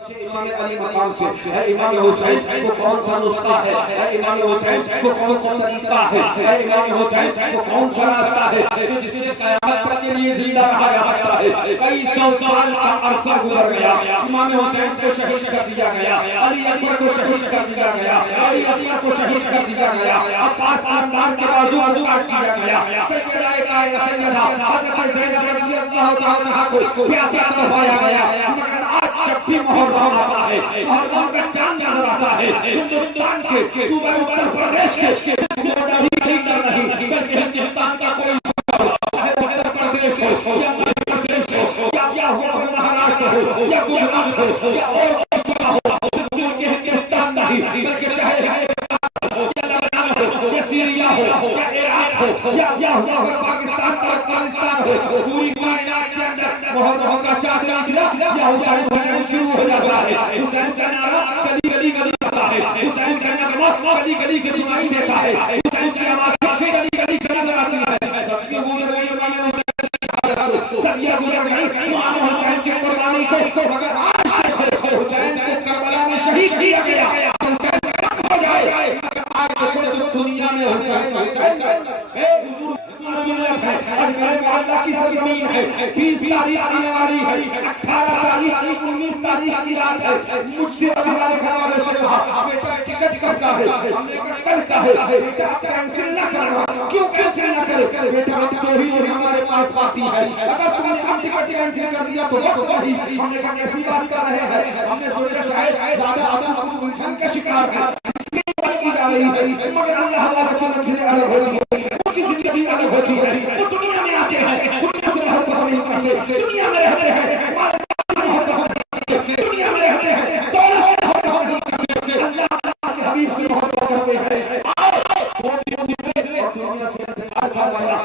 इमाम अली मकाम से है, इमाम हुसैन को कौन सा नुस्खा है, इमाम हुसैन को कौन सा तरीका है, इमाम हुसैन को कौन सा रास्ता है जिससे क़यामत तक के लिए जिंदा रहा जा सकता है। कई सौ साल का अरसा गुजर गया, इमाम हुसैन को शहीद कर दिया गया, अली अकबर को शहीद कर दिया गया, अली असगर को शहीद कर दिया गया, अब्बास खानदान के बाजू काट दिया गया, सैयदा सैयदा हज़रत ज़ैनब रज़ियल्लाहु तआला को प्यासा करवाया गया। जब भी मुहर्रम आता है, मुहर्रम का चांद नजर आता है, हिंदुस्तान के सूबे उत्तर प्रदेश के नहीं बल्कि हिंदुस्तान का कोई उत्तर प्रदेश हो या मध्य प्रदेश हो या महाराष्ट्र हो या गुजरात हो या और हिंदुस्तान नहीं बल्कि चाहे या लबनान हो या सीरिया हो या इराक हो या पाकिस्तान और अफगानिस्तान हो, पूरी कायनात के अंदर मुहर्रम का चांद निकला या हुसैन शुरू हो जाता है। हुसैन का नारा गली गली गली आता है, हुसैन का नारा गली गली से सुनाई देता है, हुसैन की आवाज गली गली से नजर आती है। सदियां गुजर गई इमाम हुसैन की कुर्बानी को, मगर आज देखो हुसैन को करबला में शहीद किया गया, हुसैन हो जाए। आज देखो दुनिया में हुसैन अल्लाह की जमीन है, 20 तारीख आने वाली है, 18 तारीख 19 तारीख की रात है। मुझसे हमारे घर वाले से कहा बेटा टिकट कब का है, हमने कहा कल का है, बेटा कैंसिल न करना। क्यों कैंसिल न करे बेटा, अब 2 ही दिन हमारे पास बाकी है, अगर तुमने अब टिकट कैंसिल कर दिया तो वक्त नहीं। हमने कहा कैसी बात कर रहे हैं, हमने सोचा शायद ज्यादा आदमी कुछ उलझन का शिकार है की जा रही है, मगर अल्लाह की मंजिलें अलग होती है, उनकी जिंदगी अलग होती है। वो दुनिया में आते हैं, दुनिया से मोहब्बत नहीं करते, दुनिया में रहते हैं, दुनिया में रहते हैं, दौलत से मोहब्बत नहीं करते, अल्लाह के हबीब से मोहब्बत करते हैं। दुनिया से इंतजार फरमाया,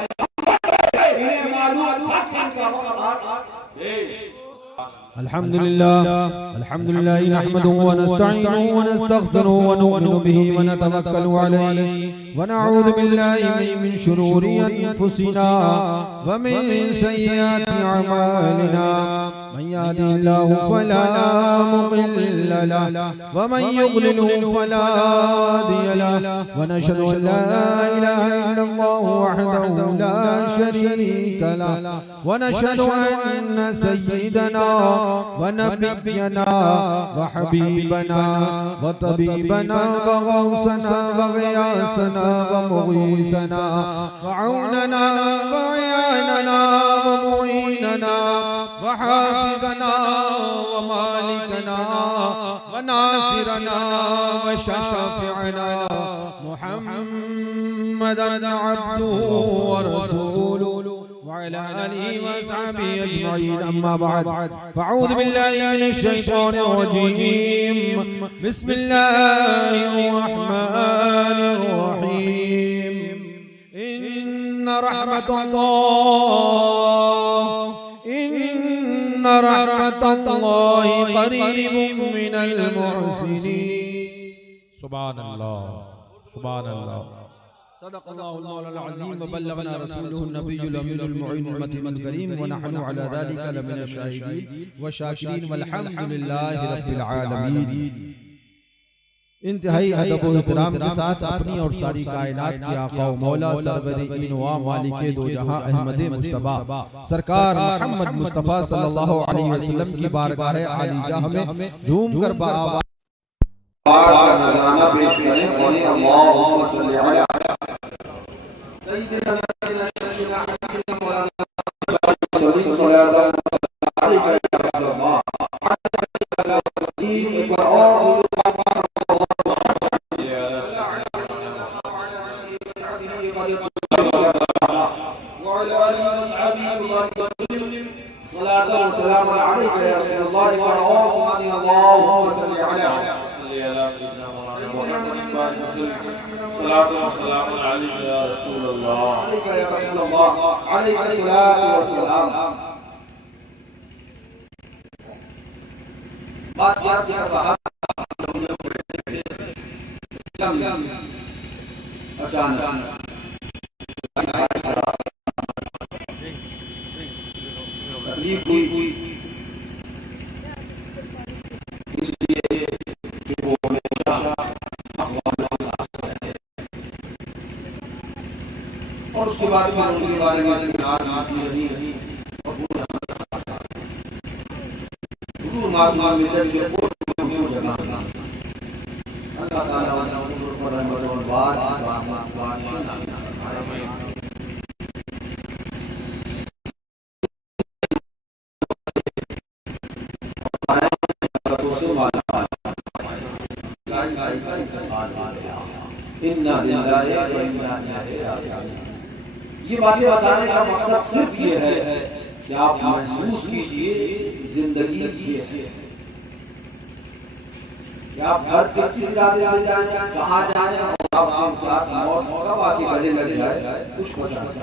इन्हें मालूम था कि इनका वक्त अल्हम्दुलिल्लाह अल्हम्दुलिल्लाह नहमदुहु व नस्तईनुहु व नस्तगफिरुहु व नु'मिनु बिही व नतवक्कलु अलैहि व नऊज़ु बिल्लाहि मिन शुरूरि अनफुसिना व मिन सय्यिआति अमालिना। मन यहदिहिल्लाहु फला मुदिल्ल लहु व मन युद्लिलहु फला हादिय लहु व नशहदु अन ला इलाहा इल्लल्लाहु वहदहु ला शरीका लहु व नशहदु अन्न सय्यिदना व नबियना व हबीबना व तबीबना व गौसना व गियासना व मुगीसना व औनना व इयानना व मुईनना व हाफिजना व मालिकना व नासिरना व शाफिअना मुहम्मदन अब्दुहु व रसूलुहु वअला आलिहि व अस्हाबिहि अजमईन। अम्मा बाद फअऊज़ु बिल्लाहि मिनश शैतानिर रजीम। बिस्मिल्लाहिर रहमानिर रहीम। इन्न रहमतल्लाहि क़रीबुम मिनल मुहसिनीन। सुभानअल्लाह सुभानअल्लाह। सदक़ल्लाहुल मौलाल अज़ीम व बल्लगना रसूलुहुन नबियुल अमीनुल मुईनुल मतीनुल करीम व नहनु अला ज़ालिका लमिनश शाहिदीन व शाकिरीन वल्हम्दुलिल्लाहि रब्बिल आलमीन। इंतहाई अदब व एहतराम के साथ अपनी और सारी कायनात के आका व मौला सरवर इनवा मालिके दो जहां अहमद मुस्तफा सरकार मोहम्मद मुस्तफा सल्लल्लाहु अलैहि वसल्लम की बारगाह आलिजा में झूम कर बाआवाज़ नज़राना पेश करें। अल्लाहुम्मा सल्लि अला सय्यिदना उसके बाद उनके बारे में अल्लाह ताला ये बातें बताने का मकसद सिर्फ ये है कि आप महसूस कीजिए जिंदगी ये है कि आप घर से किस इरादे से जाए, कहाँ जाए और आपके साथ मौत कब आके गले लग जाए कुछ पता नहीं।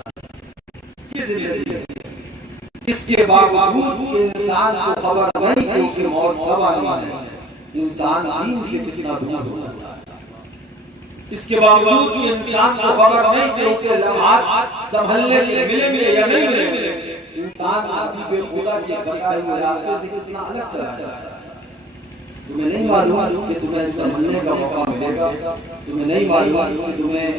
ये जिंदगी है। इसके बावजूद इंसान को खबर नहीं कि उसे मौत कब आनी है, इंसान दीन से कितना दूर होता है। इसके बावजूद इंसान को खबर नहीं कि उसे लम्हात संभलने के मिलेंगे या नहीं मिलेंगे। इंसान आदमी बेखुदा के बताए हुए रास्ते से कितना अलग चला जाता है। तुम्हें नहीं मालूम कि तुम्हें संभलने का मौका मिलेगा, तुम्हें नहीं मालूम कि तुम्हें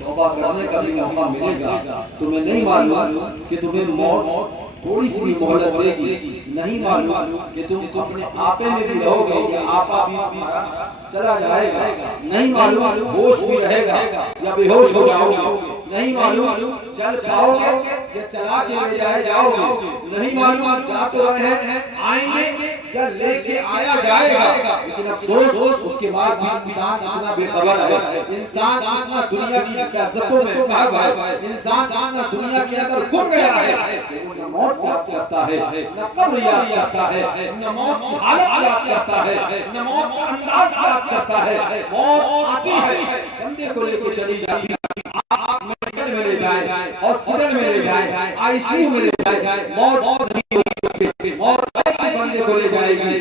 तौबा करने का भी मौका मिलेगा, तुम्हें नहीं मालूम कि तुम्हें मौत थोड़ी सी मोहलत देगी, नहीं मालूम कि तुम अपने आपे में भी रहोगे या आपा भी चला जाएगा, नहीं मालूम होश भी रहेगा या बेहोश हो जाओगे, नहीं मालूम चल पाओगे या चला के ले जाओगे, नहीं मालूम जा तो रहे हैं आएंगे या लेके आया जाएगा। लेकिन अफसोस उसके बाद भी इंसान इतना बेखबर है, इंसान इतना दुनिया की लज्जतों में महव है, इंसान इतना दुनिया के अंदर गुम गया है, न मौत याद करता है, न कब्र याद करता है, न मौत की हालत याद करता है, न मौत का अंदाज याद करता है। मौत आती है, बंदे को लेकर चली जाती है, आप मेडिकल में ले जाए, हॉस्पिटल में ले जाए, आईसीयू में ले जाए, मौत नहीं हो सकती, मौत बंदे को ले जाएगी।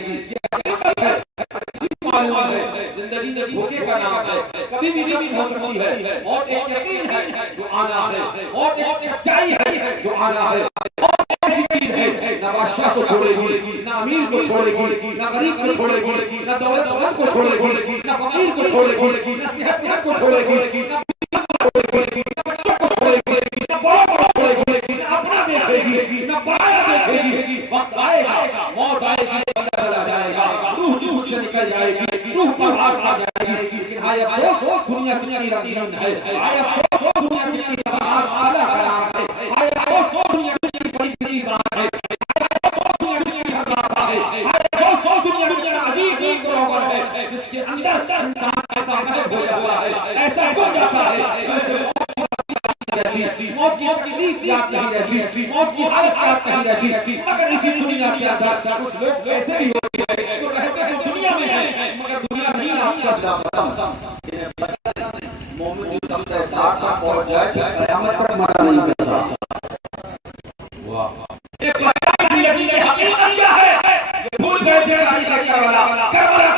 जिंदगी में धोखे का नाम है, कभी भी हो सकती है। मौत एक यकीन है जो आना है, मौत एक सच्चाई है जो आना है। ऐसी चीज है न बादशाह को छोड़ेगी, न अमीर को छोड़ेगी, न गरीब को छोड़ेगी, न दौलतमंद को छोड़ेगी, न फकीर को छोड़ेगी, न सेहतमंद को छोड़ेगी, न छोड़ेगी, न बच्चों को छोड़ेगी, न बड़ों को छोड़ेगी, न अपना देखेगी, न पराया देखेगी। वक्त आएगा, मौत आएगी, पता चला जाएगा, रूह जिस्म से निकल जाएगी, रूह पर आस आ जाएगी। लेकिन हाय अफसोस दुनिया कितनी रंगीन है, हाय अफसोस दुनिया कितनी आला कलाम है, हाय अफसोस दुनिया कितनी बड़ी बड़ी बात है, हाय अफसोस दुनिया कितनी हरकत है, हाय अफसोस दुनिया कितनी अजीब रोगन है जिसके अंदर इंसान ऐसा महव हो जाता है, ऐसा हो जाता है, वैसे मौत की तकलीफ याद नहीं रहती, मौत की हालत याद नहीं रहती। मगर इसी दुनिया के अंदर कुछ लोग ऐसे भी होते हैं जो रहते तो दुनिया में है मगर दुनिया नहीं याद करता। मोमिन जो तब तक पहुंच जाए कयामत तक मरा नहीं करता। वाह, ये जिंदगी की हकीकत क्या है ये भूल गए थे करबला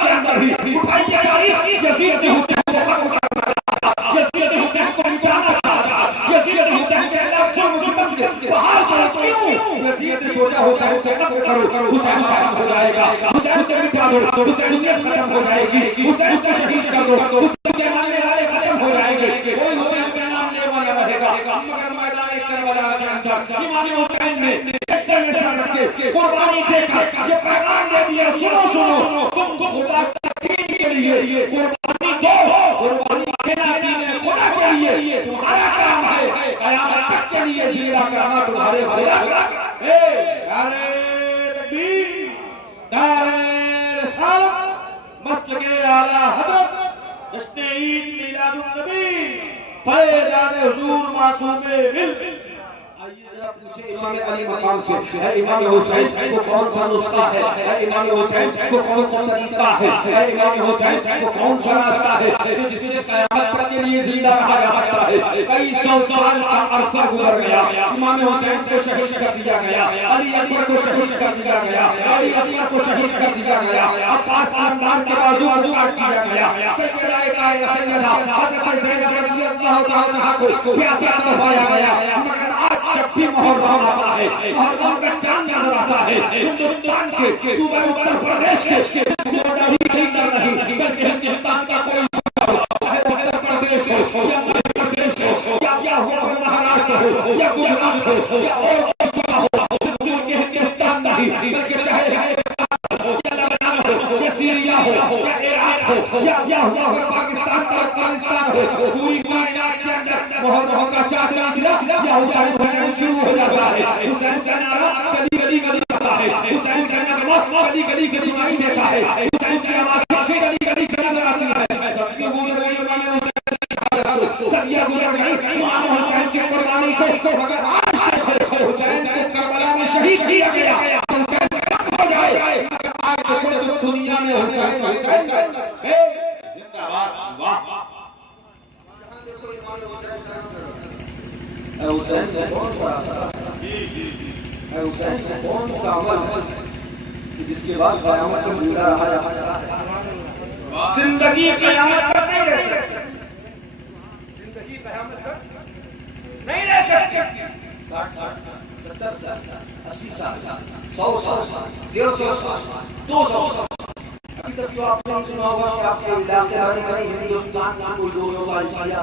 के अंदर ही। उठाइए तारीख, यजीद के हुसैन को खत्म करना चाहता, यजीद के हुसैन को मिटाना चाहता, यजीद के हुसैन के खिलाफ मुसीबत के बाहर करो। क्यों? यजीद ने सोचा हुसैन को खत्म करो, हुसैन खत्म हो जाएगा, हुसैन को मिटा दो, हुसैन खत्म हो जाएगी, हुसैन को शहीद कर दो, हुसैन के मानने वाले खत्म हो जाएंगे, कोई हुसैन का नाम लेने वाला रहेगा। मगर मैदान करबला के अंदर इमाम हुसैन ने सेक्टर में सर रख के कुर्बानी देकर ये पैगाम दे दिया, सुनो सुनो, तुम खुदा के दीन के लिए कुर्बानी दो, कुर्बानी देना दीन खुदा के लिए तुम्हारा काम है, कयामत तक के लिए जिंदा करना तुम्हारे खुदा का। नारे तकबीर, नारे रिसालत, मस्जिद आला हजरत, जश्न ईद मिलादुन नबी, फैज़ान हुजूर मासूम मिल। इमाम अली मकाम से इमाम हुसैन को कौन सा नुस्खा है, इमाम हुसैन को कौन सा तरीका है, इमाम हुसैन को कौन सा रास्ता है जो जिससे कयामत तक के लिए जिंदा रहा जा सकता है। कई सौ साल का अरसा गुजर गया, इमाम हुसैन को शहीद कर दिया गया, अली अकबर को शहीद कर दिया गया, अली असगर को शहीद कर दिया गया, अब्बास खानदान के बाजू काट दिया गया, सैयदा सैयदा हज़रत ज़ैनब रज़ियल्लाहु ताला अन्हा को प्यासा करवाया गया। मगर आज जब भी मुहर्रम आता है, मुहर्रम का चांद नजर आता है, हिंदुस्तान के सूबे उत्तर प्रदेश के नहीं कर रही बल्कि हिंदुस्तान का कोई उत्तर प्रदेश हो या मध्य प्रदेश हो या महाराष्ट्र हो या इराक हो या पाकिस्तान का अफगानिस्तान हो, पूरी कायनात के अंदर मोहर्रम का चादर गिरा या हुसैन हुसैन शुरू हो जाता है। हुसैन का नारा गली गली करता है, हुसैन का नारा गली गली से सुनाई देता है, हुसैन की आवाज गली गली से नजर आती है। सबकी गुजर गई सदियां गुजर गई इमाम हुसैन की कुर्बानी को, मगर आज हुसैन को करबला में शहीद किया गया। हुसैन हो जाए आज देखो तो दुनिया में हुसैन हुसैन जिंदाबाद। वाह हुसैन से कौन सा हुसैन से कौन सा अमल जिसके बाद क़यामत तक जिंदा रहा जा सकता है। जिंदगी क़यामत तक नहीं रह सकती, जिंदगी क़यामत तक नहीं रह सकती। 60 70 साल 80 साल 100 साल 150 साल 200 साल। अभी तक तो आपने सुना होगा कि आपके इलाके में हिंदुस्तान का कोई 200 साल किया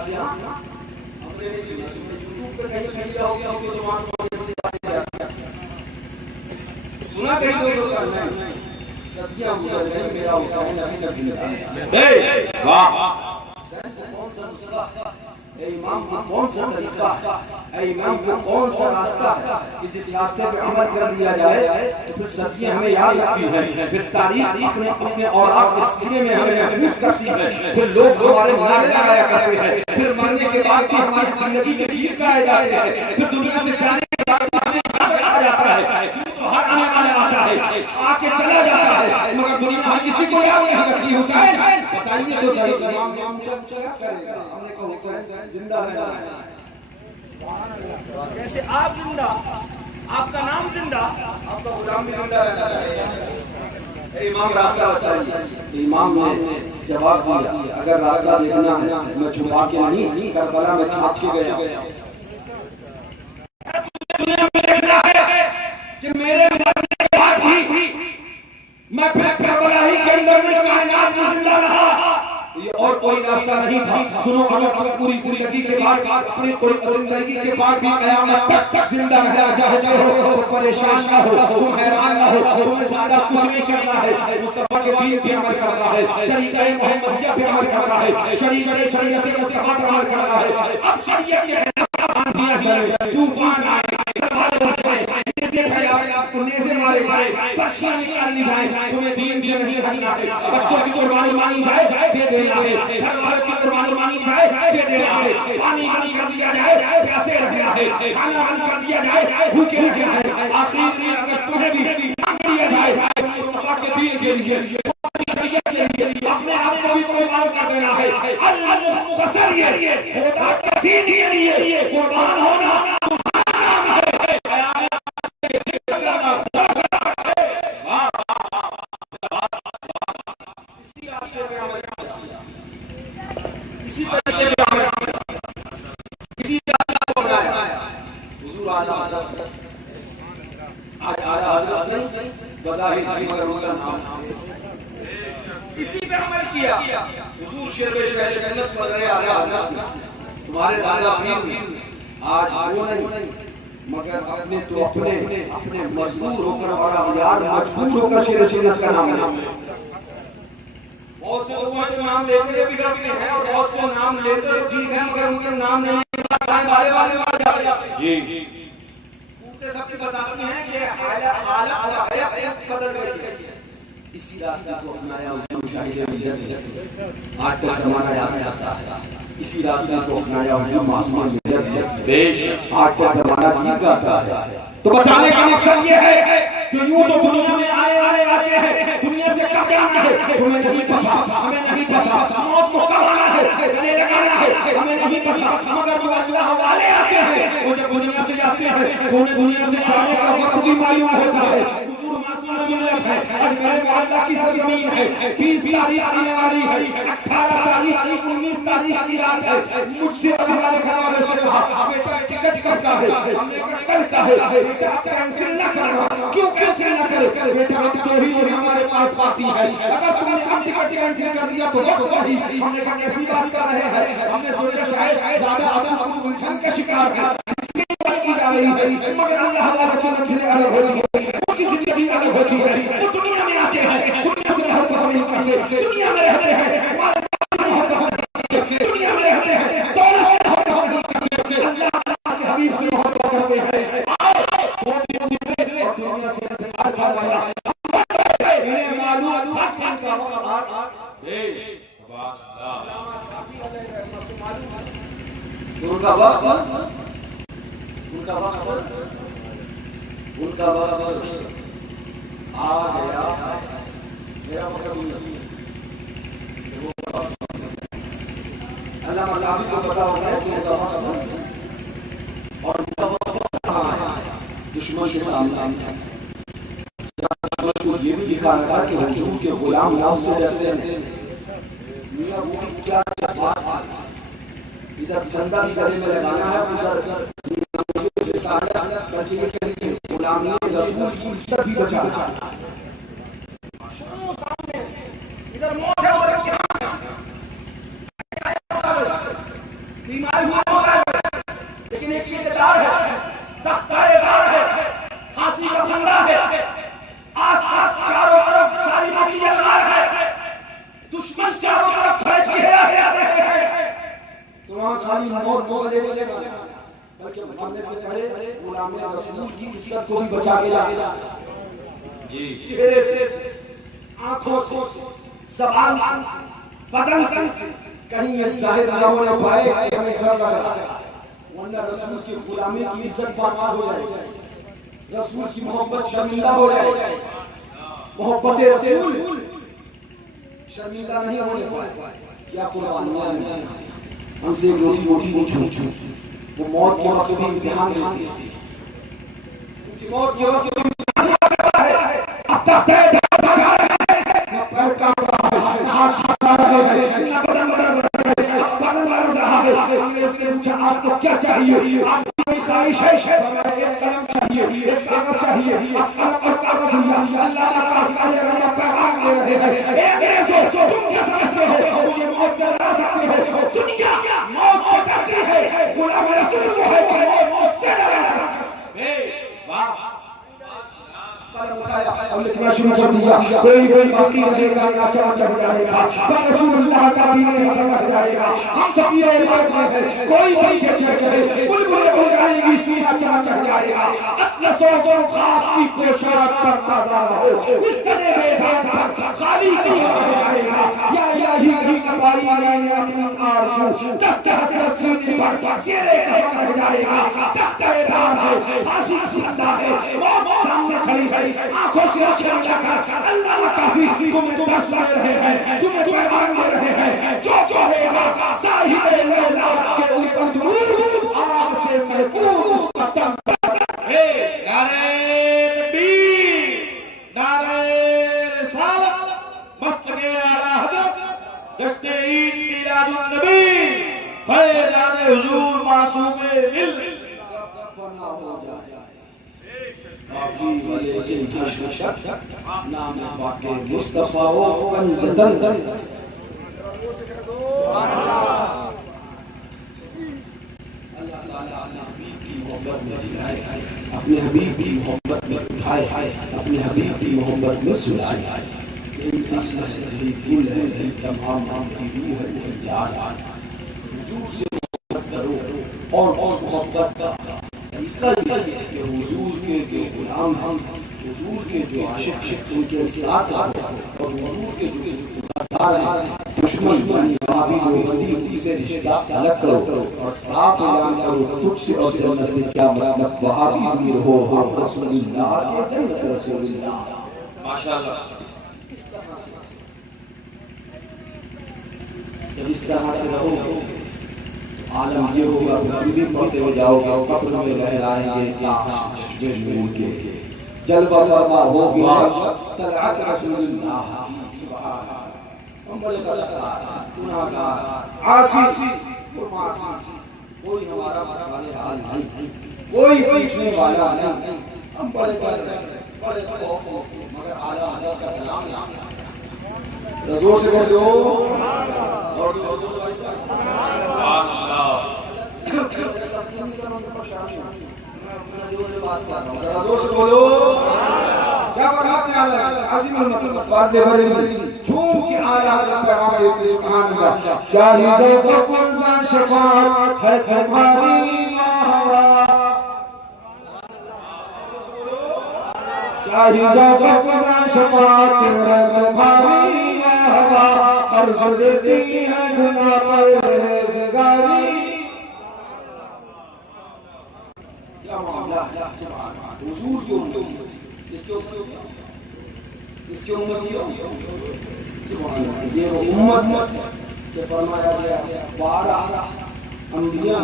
हमने यूट्यूब पे कहीं कहीं जाओगे तो सुना कहीं 200 साल नहीं, सदियां गुजर गई मेरा हुसैन अभी तक जिंदा है। वाह हुसैन को कौन सा नुस्खा, इमाम को कौन सा तरीका, इमाम को कौन सा रास्ता है कि जिस रास्ते पे अमल कर लिया जाए तो फिर सदियां हमें याद रखती है, फिर तारीख अपने अपने और आपके सीने में हमें महफूज करती है, फिर लोग हमारे नारे लगाया करते हैं, फिर मरने के बाद भी हमारी जिंदगी के गीत गाए जाते हैं, फिर दुनिया से जाने के बाद आ जाता है तो हर आने वाला आता है आके चला जाता है, मगर दुनिया किसी को याद नहीं करती। हुसैन बताइए तो सही इमाम क्या करेगा? हमने कहा हुसैन जिंदा रहना है। जैसे आप जिंदा, आपका नाम जिंदा, आपका गुलाम भी जिंदा रहना चाहिए। इमाम रास्ता बताइए। इमाम ने जवाब दिया अगर रास्ता देखना है मैं छुपा के नहीं करबला में छाप के गया। दुनिया में देखना है कि मेरे मरने के बाद भी मैं फिर करबला ही के अंदर में कायनात में जिंदा रहा, ये और कोई रास्ता नहीं था। सुनो अगर पूरी जिंदगी के बाद अपनी जिंदगी के बाद भी कयामत तक जिंदा रहना चाहते हो तो परेशान ना हो, तुम हैरान ना हो, तुम्हें ज्यादा कुछ नहीं करना है। मुस्तफा के दीन पे अमल करना है, तरीक़े मोहम्मदिया पे अमल करना है, शरीयत मुस्तफा पर अमल करना है। अब शरीयत के खिलाफ आंधियां चले, तूफान आए, नेज़े मारे जाए, बच्चियां निकाली जाए, तुम्हें दीन से नहीं हटना है। बच्चों की कुर्बानी मांगी जाए दे देना है, घर वालों की कुर्बानी मांगी जाए दे देना है, पानी बंद कर दिया जाए प्यासे रहना है, खाना बंद कर दिया जाए भूखे रहना है। आखिर में अगर तुम्हें भी मांग दिया जाए मुस्तफा के दीन के लिए, शरीयत के लिए, अपने आप को भी कुर्बान कर देना है। अल्लाह मुख्तसर ये खुदा के दीन के लिए कुर्बान होना इसी पे अमल किया। हुजूर शेर-ए-सुन्नत पढ़ रहे आला तुम्हारे दादा पीर आज वो नहीं मगर अपने तो अपने मजबूर होकर और यार मजबूर होकर शेर-ए-सुन्नत का नाम ले। बहुत से लोग जो नाम लेकर बिगड़ते हैं और बहुत से नाम लेकर ठीक है मगर उनके नाम नहीं बारे बारे जाते जी सबके बताते हैं कि हालत बदल गई है। इसी रास्ते को अपनाया आज का जमाना याद आता है, इसी रास्ते को अपनाया देश आज का जमाना ठीक आता है। तो बताने का मकसद ये है कि यूं तो दुनिया में आने वाले आते हैं, दुनिया से कब आना है तुम्हें नहीं पता, हमें नहीं पता, मौत को कब आना है गले लगाना है हमें नहीं पता, मगर जो अल्लाह वाले आते हैं वो जब दुनिया से जाते हैं तो उन्हें दुनिया से जाने का वक्त भी मालूम होता है। आज मेरे मोहल्ला की सरजमीन है, 20 तारीख आने वाली है, 18 तारीख 19 तारीख की रात है। मुझसे हमारे घर वाले से कहा बेटा टिकट करता है, हमने कहा कल का है, बेटा कैंसिल न करना। क्यों कैंसिल न करे बेटा, तो ही हमारे पास बाकी है, अगर तुमने अब टिकट कैंसिल कर दिया तो वक्त नहीं। हमने कहा कैसी बात कर रहे हैं, हमने सोचा शायद ज्यादा आदमी कुछ उलझन का शिकार है की जा रही है, मगर अल्लाह वाला की मंजिलें अलग होती है, उनकी जिंदगी अलग होती है। वो दुनिया में आते हैं, दुनिया से मोहब्बत नहीं करते, सके। दुनिया में रहते हैं दुनिया में रहते हैं दौलत से मोहब्बत नहीं करते, अल्लाह के हबीब से मोहब्बत करते हैं। और दुनिया से इंतजार फरमाया, इन्हें मालूम था कि इनका वक्त उनका वक्त आ गया। मेरा मतलब अल्लाह अल्लाह को पता होता है कि उनका वक्त और उनका वक्त दुश्मन के सामने ये भी दिखा रहा था कि हुजूर के गुलाम नाम से डरते हैं। क्या इधर धंधा भी गले में लगाना है, उधर गुलामी रसूल की इज्जत भी बचाना। इधर मौत है उधर क्या बीमारी हुआ है, लेकिन एक इक़्तिदार है, तख्ताएदार है, फांसी का फंदा है, आस-पास चारों तरफ सारी मखियां लाल है, दुश्मन चारों तरफ खड़े चेहरा हिला रहे हैं। तो वहां खाली मौत बोलेगा, बल्कि मरने से पहले गुलाम रसूल की इज्जत को भी बचा के ला जी, चेहरे से, आंखों से, ज़बान, बदन से कहीं ये जाहिर न होने पाए कि हमें डर लगा, वरना रसूल की गुलामी की इज्जत बर्बाद हो जाए, रसूल की मोहब्बत शर्मिंदा हो जाए। मोहब्बत रसूल शर्मिंदा नहीं होने पाए। क्या कुर्बान हमसे रोटी रोटी पूछो, वो मौत के वक्त भी इम्तिहान देती है, मौत के वक्त भी इम्तिहान देता है। अब तक है न पैर काट रहा है, न हाथ काट रहा है, न बदन बदल रहा है। उसने पूछा आपको क्या चाहिए, आपकी ख्वाहिश है? एक कलम चाहिए, एक कागज चाहिए। कलम और कागज हुआ, अल्लाह का पैगाम दे रहे हैं। एक ऐसे तुम क्या समझते हो मुझे मौत से डरा सकते हो? दुनिया मौत से डरती है, गुलाम रसूल जो है वो मौत से डरा। अब लिखना शुरू कर दिया, कोई बाकी रहेगा ना चमक जाएगा, पर रसूलुल्लाह का दीन समझ जाएगा। हम फकीर इबादत में है, कोई पंखे चढ़े बुलबुलें हो जाएंगी, सीना चमक जाएगा। अतलसो जो खाक की पोशाक पर ताजा हो, इस तरह बेजान पर खाली की जाएगा। या इलाही की कबाई मैंने अपनी आरज़ू दस्ते हसरत सीने पर सिरे का रह जाएगा। दस्ते दान है, फांसी खिलता है, मौत सामने खड़ी है, आंखों से आंखें मिलाकर अल्लाह ने काफी तुम्हें दर्श दे रहे हैं, तुम्हें पैगाम दे रहे हैं। जो कहेगा साहिब लैला के ऊपर दूर आग से महफूज उसका तन नारे तकबीर, नारे रिसालत, मस्तके आला हज़रत, जश्न ईद मिलादुन नबी, फैज़ान हुजूर मासूमे मिल नाम पाके मुस्तफा ओ पंजतन। अपने हबीब की मोहब्बत में उठाए, अपने हबीब की मोहब्बत में सुलाए। तमाम से मोहब्बत करो और उस मोहब्बत का कि हुजूर के जो गुलाम हम, हुजूर के जो आशिक उनके साथ और हुजूर के जो दुश्मन उनसे रिश्ता अलग करो और साफ ऐलान करो तुझसे और जन्नत से क्या मतलब। वहाबी भी हो रसूलुल्लाह के जन्नत रसूलुल्लाह। माशाअल्लाह, जब इस तरह से रहो आलम ये होगा, भी पढ़ते हो जाओगे, कब्र में लहराएंगे नूर के, जलवा फरमा होगा तलअत रसूलुल्लाह। सुभान अल्लाह, हम बड़े गुनाहगार आसी और मासी, कोई हमारा मसाले हाल नहीं, कोई पूछने वाला नहीं। हम बड़े मगर आला हज़रत का कलाम जोर से बोल दो और जोर से बोलो। क्या फरमाते हैं अल्लाह अज़ीमुल मतलब वाज़े बरेली झूम के आला पैगाम देते सुभान अल्लाह क्या ही ज़ौक़ कुर्ज़ा शफ़ाअत है तुम्हारी माहवा क्या ही ज़ौक़ कुर्ज़ा शफ़ाअत है तुम्हारी माहवा कर्ज़ देती है गुनाह परहेज़गारी क्या मामला है सुभान अल्लाह हुजूर की उम्मत इसके उम्मत सुभान अल्लाह ये वो उम्मत के फरमाया गया 12 अंबिया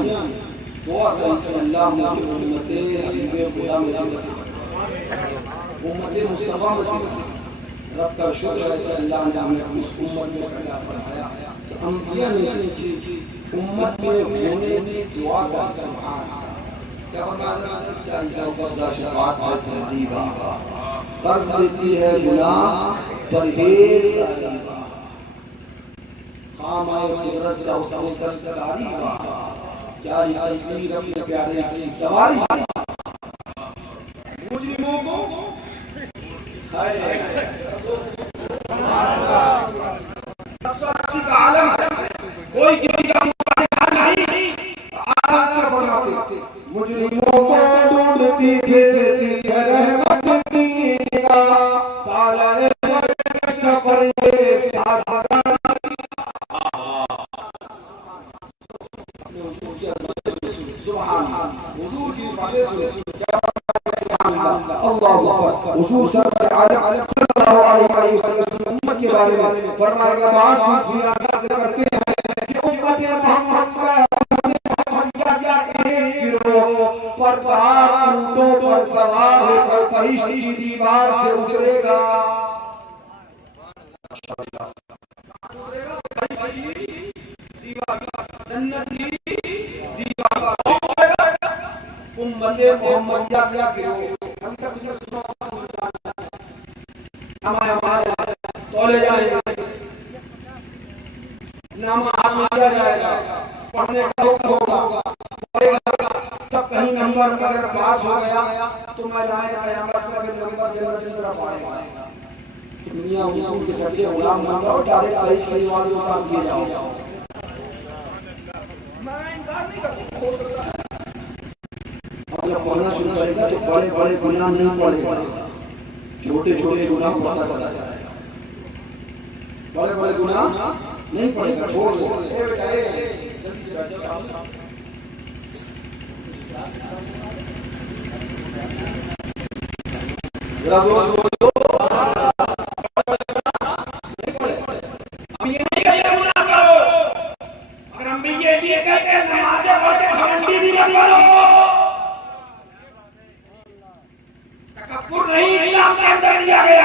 दुआ करते अल्लाह मुझे उम्मते हबीबे खुदा में से उम्मते मुस्तफा में से रब का शुक्र है कि अल्लाह ने हमें उस उम्मत में पैदा फरमाया कि अंबिया ने की उम्मत में होने की दुआ कर सुभान अल्लाह क्या फरमाया क्या ज़ौक़ शफ़ाअत है तुम्हारी बाबा कर्ज देती है गुनाह परहेज़गारी खामाए कुदरत का उसको दस्तकारी क्या ये तस्वीर अपने प्यारे की सवारी मुजरिमों को का आलम कोई किसी का नहीं आलम फरमाते मुजरिमों को ढूंढती फिरती रहमत की ताला कष्ट पर ये साज़गार सुभान हुजूर की बातें सुन अल्लाहु अकबर हुजूर सल्लल्लाहु अलैहि वसल्लम उम्मत के बारे में फरमाया बात सुन करते हैं कि उम्मत मोहम्मद का क्या पर्दार ऊंटों पर सवार होकर तहिश की दीवार से उतरेगा जन्नत की दीवार उम्मत मोहम्मद क्या हम तक हमारे तोले जाएंगे नाम हाथ में दिया जाएगा पढ़ने का हुक्म होगा तब कहीं नंबर अगर पास हो गया तो मैं लाए कयामत में नंबर जन्नत की तरफ आएगा दुनिया उनके सच्चे गुलाम बन जाओ डायरेक्ट परीक्षा करने वाले को काम किए जाओ मैं इनकार नहीं करता जब पढ़ना शुरू करेगा तो बड़े बड़े गुनाह नहीं पड़ेगा छोटे छोटे गुनाह पड़ता चला जाएगा बड़े बड़े गुनाह नहीं पड़ेगा छोड़ दो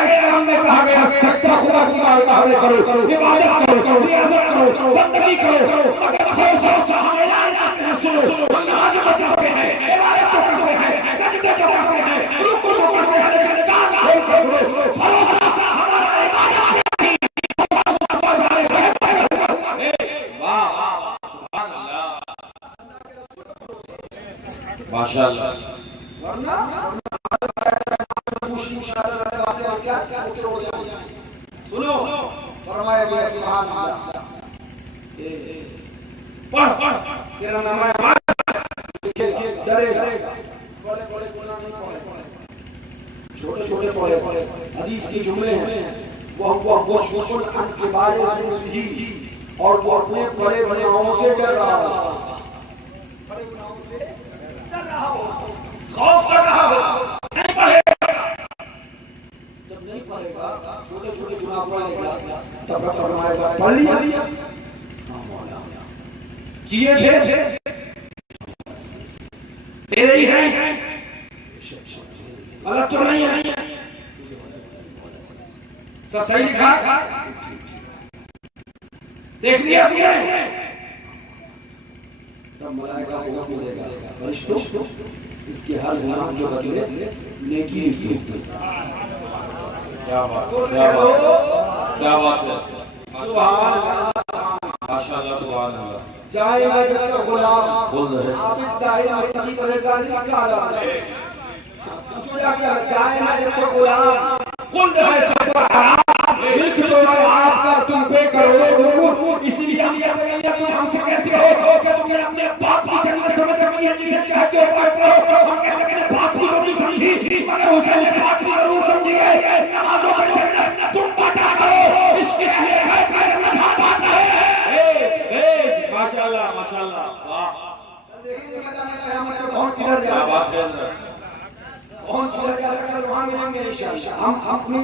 इस्लाम में कहा गया सच्चा खुदा की इबादत करो इबादत करो रियाज़त करो बंदगी करो मगर भरोसा हमें लाना सुनो नमाज पढ़ते हैं इबादत करते हैं सजदे करते हैं रुकू करते हैं लेकिन कान खोल कर सुनो भरोसा हमारा इबादत वाह सुभान अल्लाह माशाअल्लाह वरना सुनो फरमाया गया सुभान अल्लाह पढ़ तेरा नाम है डरेगा बड़े बड़े गुनाह नहीं पढ़े छोटे छोटे पढ़े हदीस के जुमले हैं वो कुरान के बारे में भी और वो अपने बड़े गुनाहों से डर रहा हो बड़े गुनाहों से डर रहा हो खौफ कर रहा हो नहीं पढ़ेगा जब नहीं पढ़ेगा छोटे छोटे गुनाह पढ़ेगा तब फरमाएगा पढ़ लिया किए थे तेरे ही हैं गलत तो नहीं है सब सही लिखा देख लिया तुमने तब मलाइका हुक्म देगा फरिश्तों इसके हर गुनाह के बदले नेकी लिखी क्या बात क्या बात है सुभान अल्लाह माशाअल्लाह सुभान अल्लाह चाहे मैं तो गुलाम खुद है आप चाहे मैं की परेशानी का क्या हाल है चाहे मैं तो गुलाम खुल्द है सब पर हराम, मिल्क तो है आपका, तुम पे करो। इसीलिए तुम हमसे कहते हो कि तुमने अपने बाप की जन्नत समझ रखी है, जिसे चाहते हो करते हो। हम कहते हैं अपने बाप की तो नहीं समझी, मगर हुसैन ने बाप की जरूर समझी है। नमाजों पर जन्नत तुम बांटा करो, इसके लिए घर पर जन्नत हम बांट रहे हैं। माशाल्लाह माशाल्लाह, वाह। देखिए कौन किधर जा रहा है, कौन किधर जा रहा है, वहां मिलेंगे इंशाअल्लाह। हम अपनी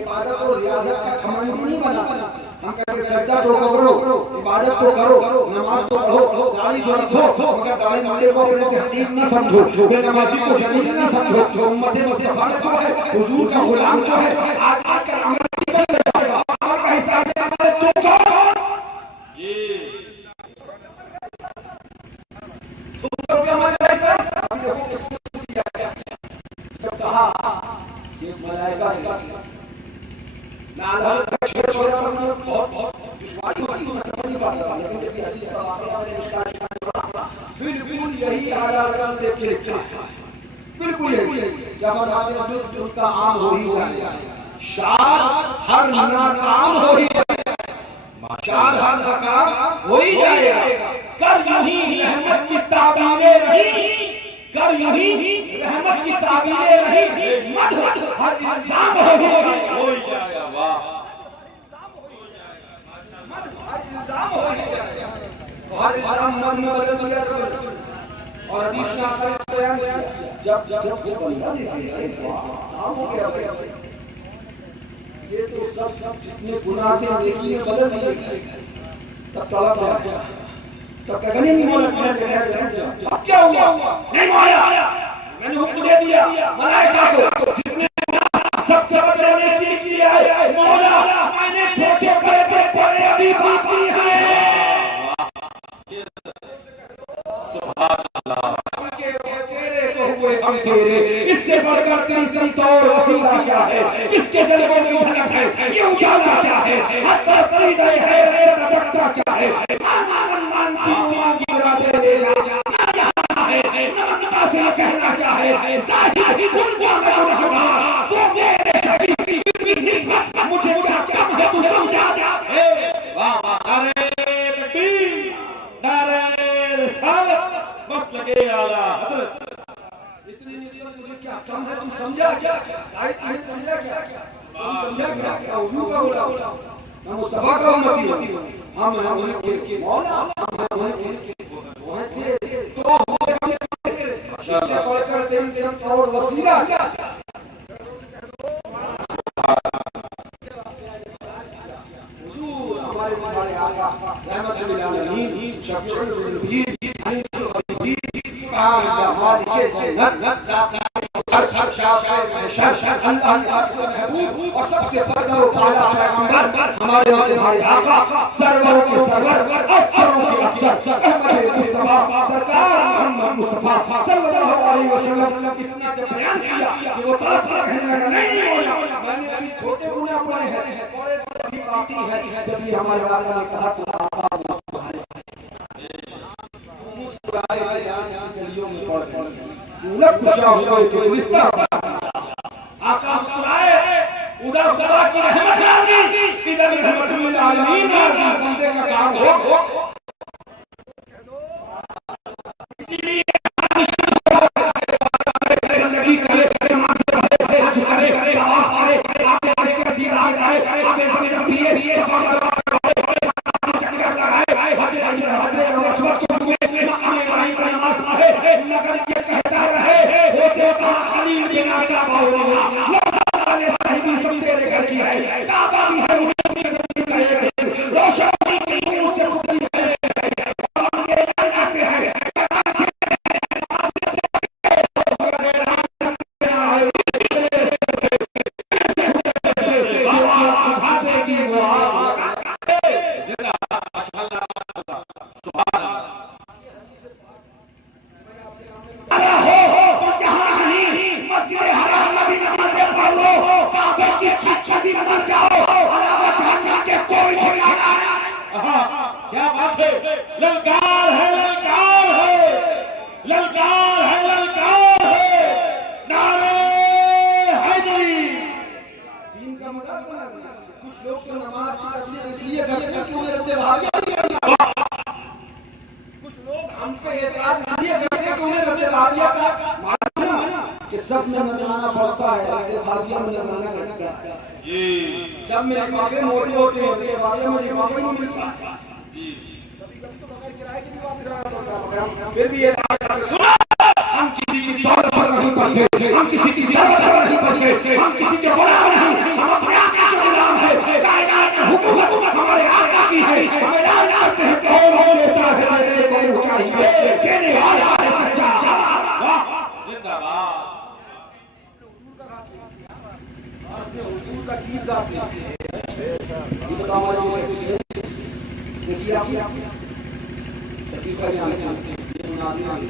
इबादत और रियाजत का खमंडी नहीं बनाना। हम कहते सज्जा तो करो, इबादत तो करो, नमाज तो पढ़ो, दाढ़ी तो रखो, मगर दाढ़ी वाले को अपने से हकीक नहीं समझो, बेनमाजी को जलील नहीं समझो। उम्मत मुस्तफा में जो है, हुजूर का गुलाम जो है, आज आकर अमल कर लेगा। अमल का हिसाब है, तो ये तुम क्या मतलब है? जब कहा ये मलाइका से नाला छोड़ बहुत दुश्वारी हुई, तो मैं समझ नहीं पाता, लेकिन जब हदीस का वाक़या मैंने उसका बिल्कुल यही आला देखे, बिल्कुल यही। जब उनका आम हो ही जाए, शाद हर नाकाम हो ही जाएगा, शाद हर नाकाम हो ही जाएगा। कर यूं रहमत की ताबीरें रही, कर यूं रहमत की ताबीरें रही, मत हर इंसान हो ही जाएगा। वाह, हर इंसान हो ही जाएगा, हर इंसान मन में बदल दिया। और हदीस में आता है इस बयान में, जब वो बंदा निकले काम हो गया, ये तो सब जितने गुनाह थे नेकी में बदल दिए। तब तलब आया, तब तक नहीं बोला, अब क्या हुआ? नहीं आया, मैंने हुक्म दे दिया मलाइका को, जितने सबसे बड़े नेकी किए है मौला, मैंने छोटे बड़े अभी बाकी हैं। सुभान अल्लाह, हम तेरे, इससे बढ़कर तेरी संत और वसीला क्या है? किसके जलवों की झलक है? ये उजाला क्या है? हद तक हृदय है, सदकता क्या है? मान की उमा की रातें ले जा, नमकता से कहना क्या है? साहिब उनका मैं गुनहगार, तो मेरे शहीद की निस्बत मुझे क्या कम है, तू समझा? वाह वाह, अरे तकबीर, नारे रिसालत, बस लगे आला हज़रत। इतनी निस्बत मुझे क्या कम है, तू समझा क्या? नहीं समझा क्या? तू समझा क्या? क्या हुजूर का उला, मैं मुस्तफा का उम्मती हूं, हम उनके मौला, हम उनके थे, तो हमें इससे बढ़कर तेरी संत और वसीला क्या? हुजूर हमारे आका रहमत लिल आलमीन, शफीउल मुज़निबीन, और सबके बरदर ताला पैगंबर हमारे आका, सरवरों के सरवर, अफसरों के अफसर, अहमद मुस्तफा सरकार मोहम्मद मुस्तफा सल्लल्लाहु अलैहि वसल्लम। इतना जब बयान किया कि वो तरफ कहने लगा, नहीं बोला, मैंने अभी छोटे गुनाह पड़े हैं, बड़े बड़े भी बाकी है। जब ये हमारे आका ने कहा तो मुस्कुराए, गलियों में पड़ आका मुस्कुराए, उधर खुदा की रहमत नाज़िल, इधर रहमत लिल आलमीन नाज़िल, बंदे का काम हो। इसीलिए जिंदगी करे, नमाज़ पढ़े, हज करे, तवाफ करे, आगे के दीदार करे, आगे समझ पिए, चक्कर लगाए, हज नमाज़ पढ़े, मगर ये कहता रहे होते खलील बिना क्या पाओगे, साहिबी सब तेरे घर की है, काबा भी है रोशनी के नूर से खुली है, क्या बात है, ललकार है, ललकार है, ललकार है, ललकार है, नारे हैदरी, इसलिए करते हैं कि उन्हें रद्द भाविया कुछ लोग हम पे एतराज इसलिए करते हैं कि उन्हें रद्द भाविया का मालूम है कि सब में नजराना पड़ता है, रद्द भाविया में नजराना लगता है जी। सब में लिफाफे मोटे होते हैं, रद्द भाविया में लिफाफे नहीं मिलता जी। कभी-कभी तो बगैर किराए की भी वापस आना पड़ता है। फिर भी ये सुना, हम किसी की दौलत पर नहीं पड़ते, हम किसी की जरूरत पर नहीं पड़ते, हम किसी के गुलाम नहीं, हम अपने आका के गुलाम है। कायनात में हुकूमत हमारे आका की है। हम ऐलान करते हैं कौन देता है देने को चाहिए, देने वाला है सच्चा। वाह जिंदाबाद। आपने हुजूर का गीत गाते हैं, ये बताओ मुझे देखिए आप सभी का ध्यान रखें, ये बुनियादी ध्यान रखें।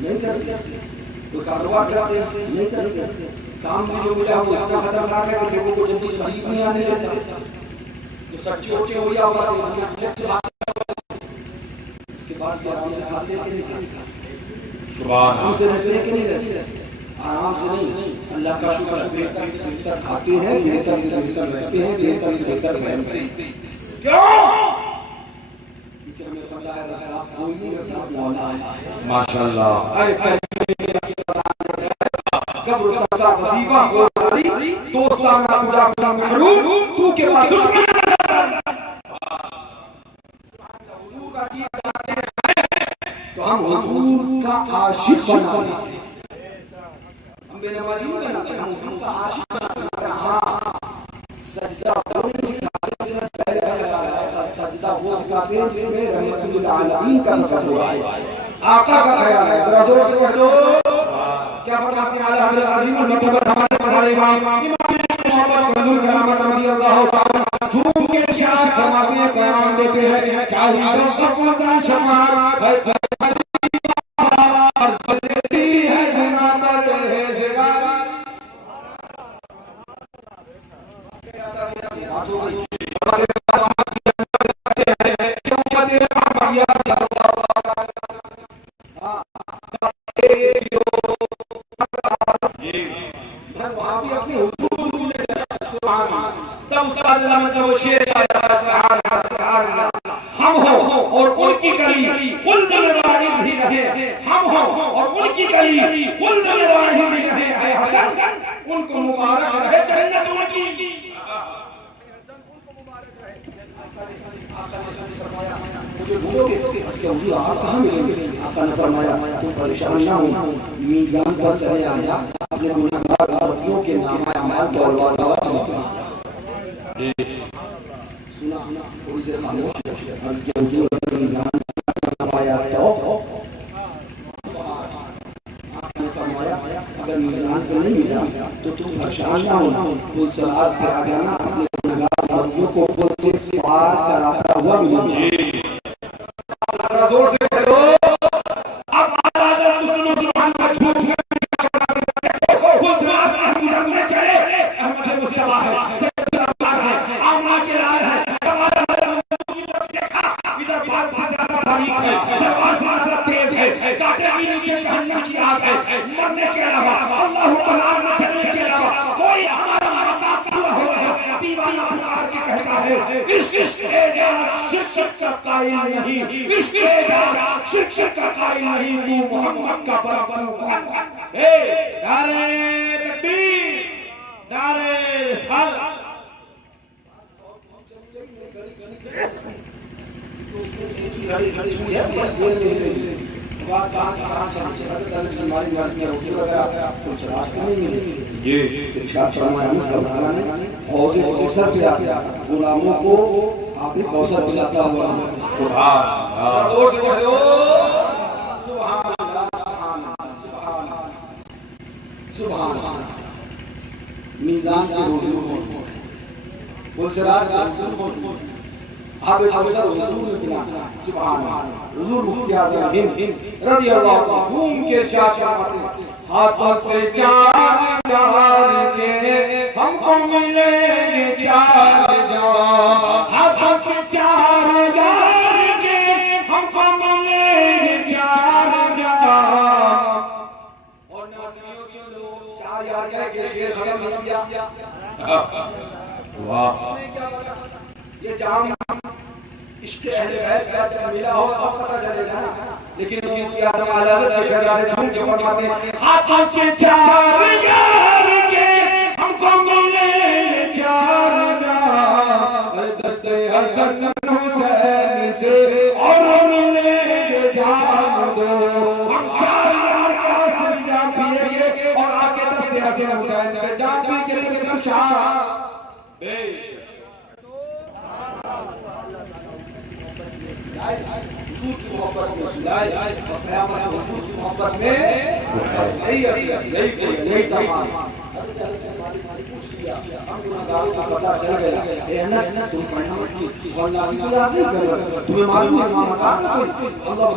नहीं करते तो कारोबार करते नहीं करते, काम में जो मिला वो इतना खतरनाक है कि लोगों को जल्दी करीब नहीं आने देता। जो सच्चे होते हो या उसके बाद आराम से खाते हैं कि नहीं खाते, आराम से रहते हैं कि नहीं रहते, आराम से नहीं। अल्लाह का शुक्र है, बेहतर से बेहतर खाते हैं, बेहतर से बेहतर रहते हैं, बेहतर से बेहतर पहनते हैं। क्यों? क्योंकि हमें पता है रज़ाक़ कोई नहीं, रज़ाक़ मौला है। माशाअल्लाह। कब्र का सा वजीफा खुदारी दोस्ताना पूजा का महरूम तू के बाद दुश्मन हुजूर का गीत गाते हैं तो हम हुजूर का आशिक बनाते हैं। हम बेनमाजी नहीं बनाते, हम हुजूर का आशिक बनाते हैं। हाँ, सजदा वो सिखाते हैं, पहले सजदा वो सिखाते हैं जिसमें रहमतुल आलमीन का नज़र हुआ है, आका का ख्याल है। जरा जोर से पढ़ दो। क्या फरमाते हैं आला हज़रत अज़ीम मरतबत हमारे इमाम मोहम्मद रसूल करामत रज़ियल्लाहु ताला झूम के इरशाद फरमाते हैं, बयान देते हैं क्या हिज़्ज़त तक़वा शमा है जल्दी है गुनाह पर है ज़िगार। हम हो और उनकी गली कुल दलवारिस ही रहे, हम हो और उनकी गली कुल दलवारिस ही रहे। है हसन उनको मुबारक रहे, जन्नत उनकी मुझे भूलोगे उसके हुजूर आप कहाँ मिलेंगे? आपका ने फरमाया तुम परेशान ना हो, मीज़ान पर चले आना, अपने गुनाहगार उम्मतियों के नामा अमाल को उलवा दो। सुना थोड़ी देर खामोश अर्ज़ के हुजूर मीज़ान फरमाया तो आपने फरमाया अगर मीज़ान पर नहीं मिला तो तुम परेशान ना हो, कुल सलात पे आ जाना, अपने गुनाहगार उम्मतियों को खुद से पार कराता हुआ मिलेगा। जोर से करो। अब आज़ाद मुसलमान का झूठ में वो सियासत की जंग में चले, अहमद मुस्तफा है, सैयद अल्लाह है, आमा के लाल है, हमारा की तरफ देखा, इधर बात से ज्यादा बारीक है, दरवाज़ा ज्यादा तेज है, कांटे भी नीचे जहन्नम की आग है, मरने के अलावा अल्लाह पर आग न चलने के अलावा कोई हमारा मकाम पूरा हो गया। दीवाना पुकार के कहता है इश्क एजाज शिरक का कायल नहीं, इश्क एजाज शिरक का कायल नहीं, तू मोहम्मद का बराबर है। नारे तकबीर, नारे रिसालत। गुलामों को आपने कौसर पिलाता हुआ मीज़ान के आप एक अवसर हुजूर ने मिला, सुभान अल्लाह। हुजूर मुफ्ती आज़म हिंद रज़ियल्लाहु अन्हु झूम के इरशाद फरमाते हैं, हाथों से चार जार के हमको मिलेंगे चार जार, हाथों से चार जार के वाह, ये जाम इसके अहले बैत का मिला हो तो पता चलेगा, लेकिन उनकी आदम आलाज़त के शहजादे झूम के फरमाते हैं, हाथों से चार यार के हमको मिले चार जान, दस्ते हसन हुसैन से और मिले जान दो, हम चार यार का सिर जान पिएंगे और आके दस्ते हसन हुसैन से जान पी के शाह हुजूर की मोहब्बत में सुलाए और क़यामत हुजूर की मोहब्बत में यही तमाम पता चल गया। तुम पढ़ना तुम्हें मालूम है अल्लाह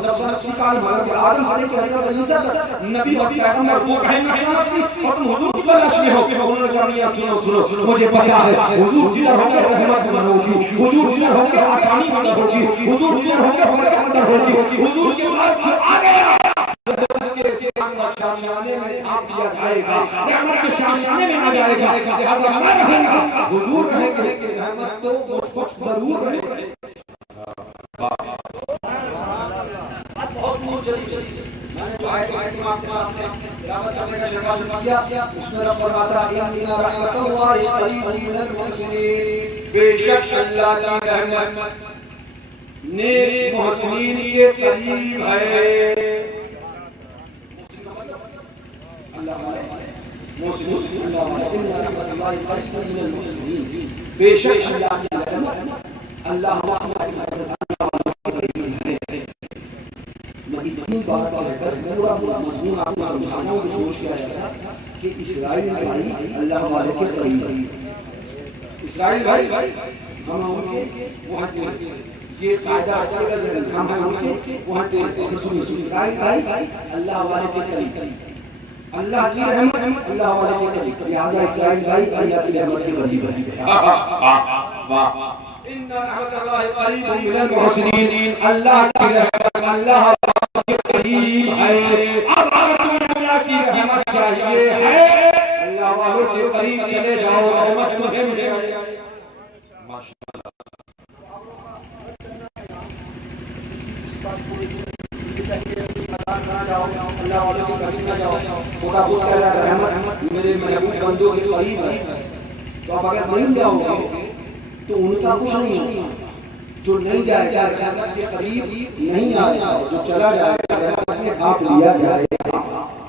आदम नबी और पैगंबर वो कहेंगे और तुम हुजूर की तलाशी हो। उन्होंने कहा सुनो सुनो मुझे पता है हुजूर जिधर होंगे रहमत अंदर होगी, हुजूर जिधर होंगे आसानी अंदर होगी, हुजूर जिधर होंगे बरकत अंदर होगी, हुजूर के बाद जो आ गया शामियाने में आप दिया जाएगा, रहमत के शामियाने में आ जाएगा, लिहाजा मैं रहूंगा, हुजूर रहेंगे, रहमत तो मुझ जरूर रहेगी। बहुत मैंने जो आयत आपके सामने तिलावत करने का शर्मा किया, उसमें रब फरमाता है इन्ना रहमतुल्लाहि करीबुल मुहसिनीन, बेशक अल्लाह की रहमत नेक मुहसिनीन के करीब है। बेशक अल्लाह इतनी बात कहकर पूरा मजमून आपको समझाना और सोच किया जाता कि इस्राइल भाई अल्लाह वाले के करीब है। इस्राइल भाई हम उनके वहाँ ये कायदा हम उनके वहाँ इस्राइल भाई अल्लाह वाले के करीब, अल्लाह की रहमत अल्लाह वाले के करीब, लिहाजा इस्राइल भाई अल्लाह की रहमत के करीब है। इन्ना रहमतुल्लाहि करीबुम मिनल मुहसिनीन, अल्लाह की रहमत अल्लाह के करीब है। अब तुम्हें अल्लाह की रहमत चाहिए है, अल्लाह वालों के करीब चले जाओ, रहमत तुम्हें मिलेगी। माशाअल्लाह अल्लाह वालों के करीब ना जाओ, खुदा को कह रहा है रहमत मेरे महबूब बंदों के करीब है। तो अब अगर नहीं जाओगे तो उनका कुछ नहीं है, जो नहीं जाएगा रहमत के करीब नहीं आएगा, जो चला जाएगा रहमत में आप लिया जाएगा।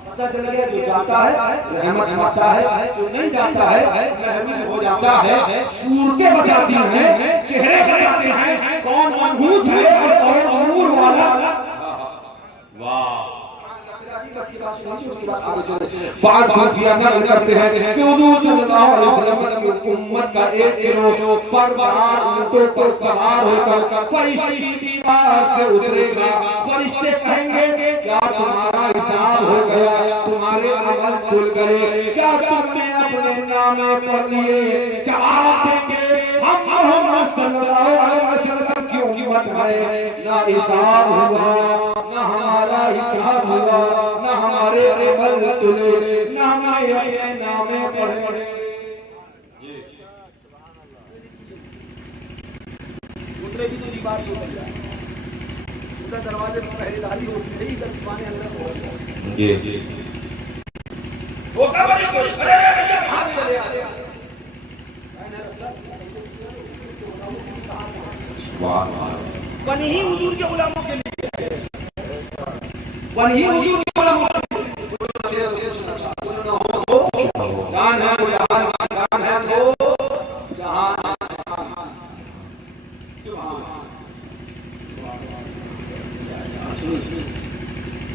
पता चल गया जो जाता है रहमत आता है, जो नहीं जाता है महरूम हो जाता है। सूरतें बचाती हैं, चेहरे बचाते हैं, कौन मनहूस है और कौन नूर वाला। वाह, बात करते हैं कि हुजूर सल्लल्लाहु अलैहि वसल्लम की उम्मत का एक गिरोह परवार ऊंटों पर सवार होकर फरिश्ते की दीवार से उतरेगा। फरिश्ते कहेंगे क्या तुम्हारा हिसाब हो गया, तुम्हारे अमल खुल गए, क्या तुमने अपने नामे पढ़ लिए? जवाब देंगे हम मोहम्मद सल्लल्लाहु अलैहि वसल्लम की उम्मत है, ना हिसाब हुआ, ना हमारा हिसाब हुआ, ना हमारे अमल तुले, ना हमारे अपने नामे पढ़े। उतरे भी तो दीवार से उतर जाए, उधर दरवाजे पर पहरेदारी होती है, इधर दुकानें अंदर पहुंच जाए। वो कब अरे भैया भाग चले आते हैं। बनी ही हुजूर के गुलामों के लिए, बनी ही हुजूर के गुलामों के लिए जान है वो जहान, जान है वो जहान।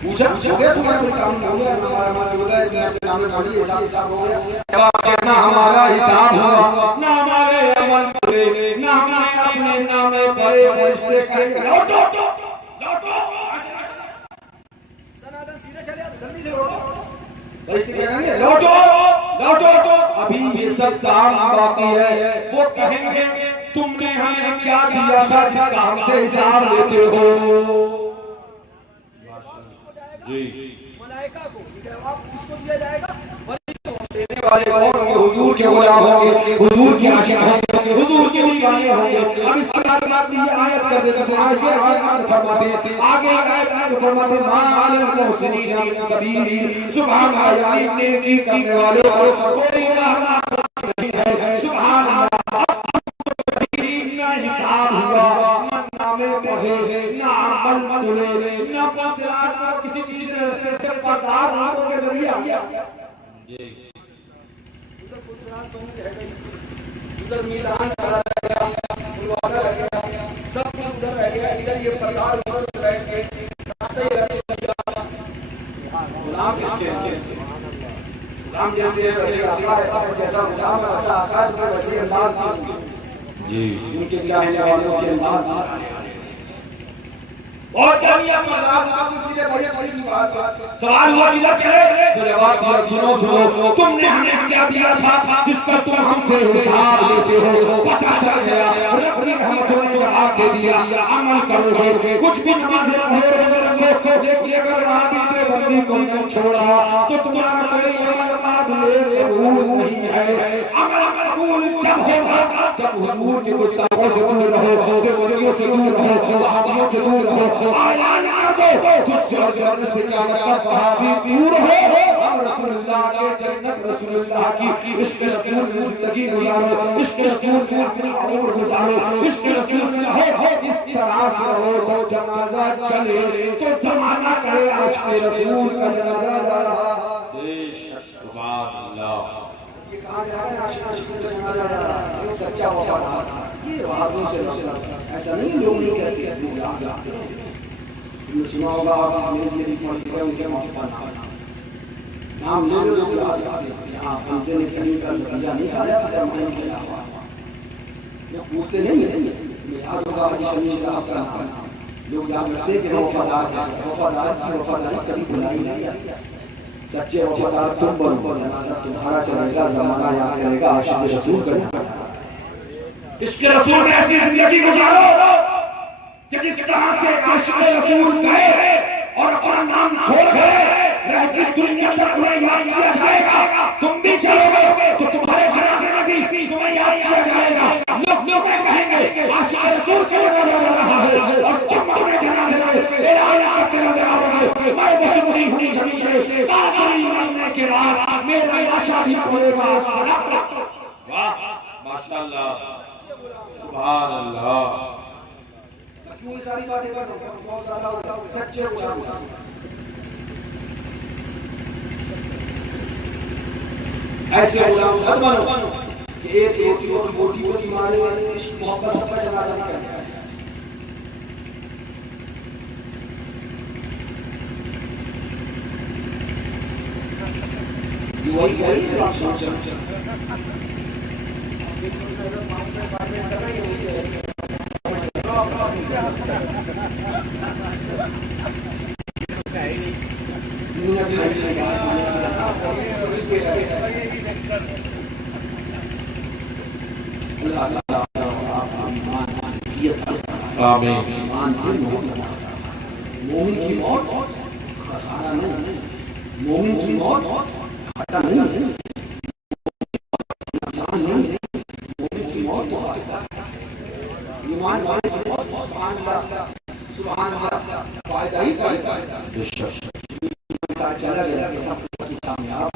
पूछा हो गया तुम्हारा कोई काम हो गया, हमारा हो गया, नाम पढ़ी हिसाब हो गया। जवाब ना हमारा हिसाब हुआ, ना हमारे अमल हुए, ना हमारे अपने नामे पढ़े। फरिश्ते कहेंगे लौटो लौटो, सीधे चले जल्दी से लौटो। फरिश्ते कहेंगे लौटो लौटो, अभी ये सब काम बाकी है। वो कहेंगे तुमने हमें क्या दिया था जिसका हमसे हिसाब लेते हो? जी मलाइका को जवाब किसको दिया जाएगा? फरिश्तों को देने करने वाले कौन होंगे? हुजूर के गुलाम होंगे, हुजूर के आशिक होंगे, हुजूर के दीवाने होंगे। अब इसके बाद ये आयत कर देते हैं, आगे आयत फरमाते हैं, आगे आयत फरमाते हैं, मा अलल मुहसिनीन मिन सबील, सुभान अल्लाह, नेकी करने वालों को कोई नहीं है, सुभान अल्लाह। हिसाब हुआ, नामे पढ़े, ना अमल तुले, ना पंचरात पर किसी चीज ने रस्ते से पर्दार हाथों के जरिए आ गया। उधर पंचरात बंद रह गई, उधर मैदान खड़ा रह गया, बुलवाना रह गया, सब कुछ उधर रह गया, इधर ये पर्दार उधर से बैठ के खाते ही रहते हैं। गुलाम किसके हैं? गुलाम जैसे वैसे आका है, जैसा गुलाम है वैसा आका है, वैसे अंदाज जी उनके चाहने वालों के अंदाज और जानिए सीधे सवाल हुआ किधर चले? तो जवाब दिया, सुनो सुनो, तुमने हमें क्या दिया था जिसका तुम हमसे हिसाब लेते हो? पता चल गया, रब की रहमतों ने जवाब दे दिया, अमल करोगे, कुछ कुछ लेकिन अगर वहां भी बंदी को नहीं छोड़ा तो तुम्हारा कोई अमल काबिल कबूल नहीं है। अमल कबूल जब होगा जब हुजूर के गुस्ताखों से दूर रहो, बेवलियों से दूर रहो, वहाबियों से दूर रहो, ऐलान कर दो तुझसे और जन्नत से क्या मतलब, वहाबी दूर हो, हम रसूलुल्लाह के जन्नत रसूलुल्लाह की इश्क रसूल में जिंदगी गुजारो, इश्क रसूल में अपनी उम्र गुजारो, इश्क रसूल में रहो, इस तरह से रहो तो जनाजा चले तो जमाना करे आज के रसूल का जनाजा जा रहा। बेशक सुभान अल्लाह। ये कहां जा रहा है? आज का रसूल का जनाजा जा रहा है, वो सच्चा वफादार, ये वहाबियों से ऐसा नहीं लोग नहीं कहते हैं। सुना होगा मेरे लिए भी उनके मौका नाम ले लो, लोग यहाँ बनते नहीं नहीं खाया पूछते नहीं, याद होगा साहब का नाम, लोग याद रखते कि वफादार वफादार की वफादारी कभी भुलाई नहीं जाती। सच्चे वफादार तुम बनो, जनाजा तुम्हारा चलेगा, जमाना याद करेगा, आशिक रसूल करेगा। इसके रसूल में ऐसी जिंदगी गुजारो कि जिस तरह से आशिक रसूल गए और अपना नाम छोड़ गए, रहती दुनिया तक तुम्हें याद किया जाएगा। तुम भी चलोगे तो तुम्हारे जनाजे में भी तुम्हें याद किया जाएगा। लोग कहेंगे आशिक रसूल क्यों नजर आ रहा है और तुम अपने जनाजे में ऐलान करते नजर आ रहे हो, मैं बस मुझे हुई जमीन में कागरी बनने के बाद मेरा आशा भी पड़ेगा। वाह माशाअल्लाह सुभान अल्लाह। क्यों ये सारी बातें कर रहा हूं? बहुत ज्यादा सच्चे ऐसे गुलाम मत बनो कि एक रोटी और मोटी मोटी मारे मोहब्बत सबका जनाजा नहीं करता है। वही आप सोच मोमिन की मौत खसारा नहीं, मोमिन की मौत घाटा नहीं, नुकसान नहीं, मोमिन की मौत ईमान वाले की मौत सुभान अल्लाह फायदा ही फायदा। चला गया कामयाब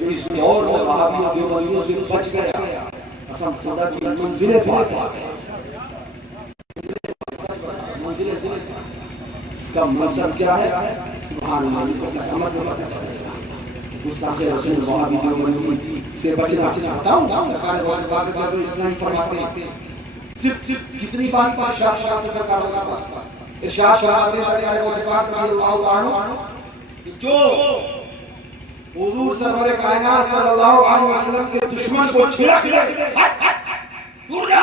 जो इस दौर में वहाबियों देवबंदियों से बच गया, कसम खुदा की मंजिलें पार इसका मकसद क्या है? सुभान अल्लाह गुस्ताखे रसूल वहाबी देवबंदी से बचना। बताऊं सरकार इतना ही फरमाते हैं, सिर्फ कितनी बात पर सरकार इरशाद फरमाते हैं जो हुजूर सरवर कायनात सल्लल्लाहु अलैहि वसल्लम के दुश्मन को छिड़क ले दूर जा,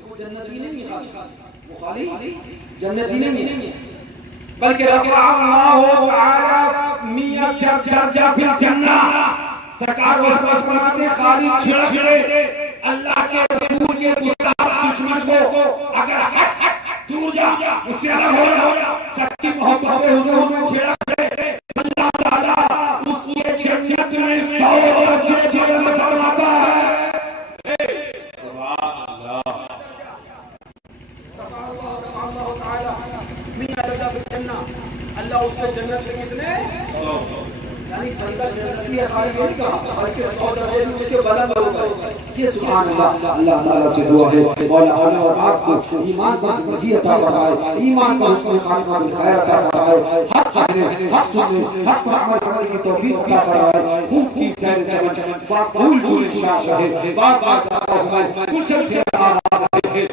वो जन्नती नहीं है, वो खाली जन्नती नहीं है, बल्कि रफ़अल्लाहु तआला मियां दर्जा फिल जन्नह। सरकार उस पर फरमाते खाली छिड़क ले अल्लाह के रसूल के गुस्ताख दुश्मन को, अगर दूर जा उससे अलग हो जा, सच्ची मोहब्बत हुजूर में छिड़क ले, अल्लाह ताला उसके जन्नत में मियां रजा फिल जन्ना, अल्लाह उसको जन्नत में कितने, यानी बंदा जन्नती है खाली नहीं कहा, बल्कि 100 दर्जे उसके बुलंद होगा। ये सुभान अल्लाह। अल्लाह ताला से दुआ है मौला हमें और आपको ईमान पर ज़िंदगी अता फरमाए, ईमान पर हुस्न खातिमा बिल खैर अता फरमाए, हक कहने, हक सुनने, हक पर अमल करने की तौफीक अता फरमाए। खूब की सैर जन्नत बाकुल चुन इंशाअल्लाह है, बात बात फरमाए कुल चल के आ रहे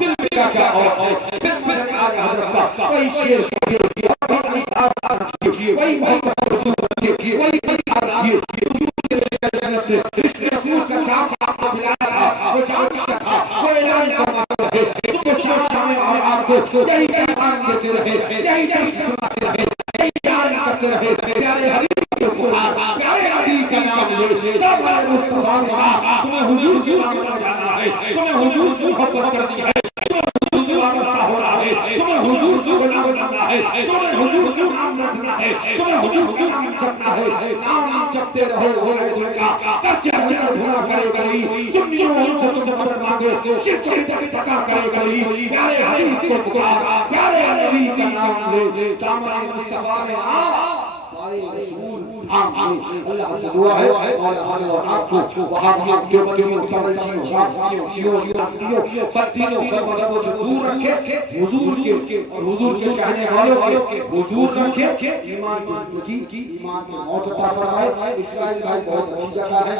दिल में क्या और दिल में आया हजरत का कोई शेर कोई मोहब्बत देखिए कोई इसके रसूल का चाप आपको खिलाया था, वो चाप था, वो ऐलान करता है सुबह शाम और आपको यही पैगाम देते रहे, यही दर्स सुनाते रहे, यही याद करते रहे। प्यारे हबीब के कुरान, प्यारे हबीब का नाम ले, तब हमारे मुस्तफा ने कहा तुम्हें हुजूर के नाम पर जाना है, तुम्हें हुजूर से मोहब्बत करनी है, वाबस्ता हो रहा है, तुम्हें हुजूर की गुलाम बनना है, तुम्हें हुजूर की नाम रखना है, तुम्हें हुजूर की नाम जपना है। नाम जपते रहो होए दुनिया कच्चे हजर धुना करे गई, सुन्नियों से तुम मदद मांगे, शिर्क की पका करे गई। प्यारे हबीब को पुकार, प्यारे नबी का नाम ले, दामन मुस्तफा में आ रसूल अल्लाह से दुआ है और हमें और आपको वहाबियों देवबंदियों तबलजियों वापसियों यासरियों पत्तियों बदबदों से दूर रखे, हुजूर के और हुजूर के चाहने वालों के हुजूर रखे, ईमान की जिंदगी ईमान की मौत अता फरमाए। इसराइल भाई बहुत अच्छी जगह है।